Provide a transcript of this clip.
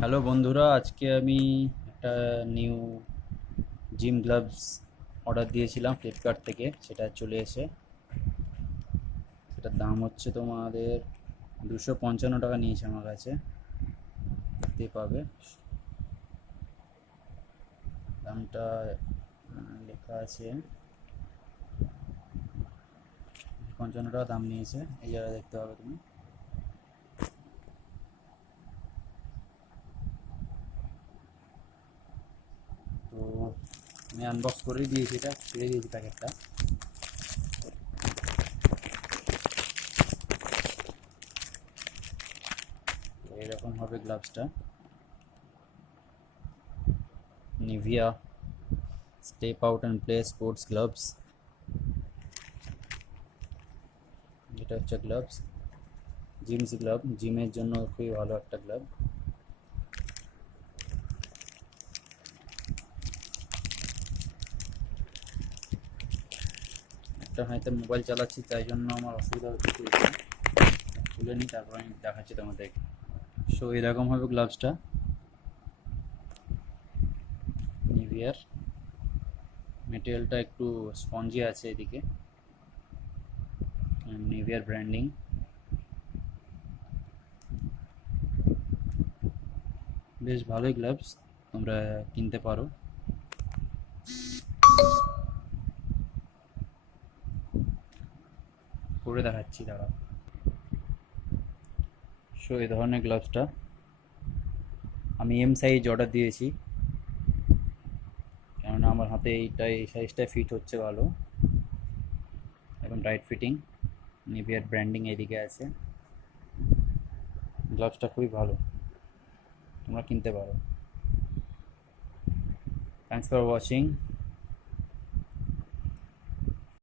Hello বন্ধুরা, আজকে আমি একটা নিউ জিম গ্লাভস অর্ডার দিয়েছিলাম ফ্লিপকার্ট থেকে। সেটা চলে এসে সেটার দাম হচ্ছে তোমাদের 255 টাকা নিয়েছে আমার কাছে। দেখতে পাবে দামটা লেখা আছে, 55 টাকা দাম নিয়েছে। এই জায়গায় দেখতে পাবে তুমি। তো আমি আনবক্স করেই দিয়েছি, এটা ছেড়ে দিয়েছি প্যাকেটটা। তো এরকম হবে গ্লাভসটা, Nivia step out and play sports gloves. এটা হচ্ছে গ্লাভস, জিমস গ্লাভ, জিমের জন্য খুবই ভালো একটা গ্লাভ। একটা হাতে মোবাইল চালাচ্ছি, তাই জন্য আমার অসুবিধা হচ্ছে, খুলে নিই তারপর আমি দেখাচ্ছি তোমাদেরকে। সো এরকম হবে গ্লাভসটা, নিভিয়ার। মেটেরিয়ালটা একটু স্পঞ্জি আছে এদিকে, নিভিয়ার ব্র্যান্ডিং। বেশ ভালোই গ্লাভস, তোমরা কিনতে পারো। পরে দেখাচ্ছি, দাঁড়াও। সো এই ধরনের গ্লাভসটা আমি এম সাইজ অর্ডার দিয়েছি, কেননা আমার হাতে এই সাইজটা ফিট হচ্ছে ভালো, একদম টাইট ফিটিং। নিভিয়ার ব্র্যান্ডিং এদিকে আছে। গ্লাভসটা খুবই ভালো, তোমরা কিনতে পারো। Thanks for watching.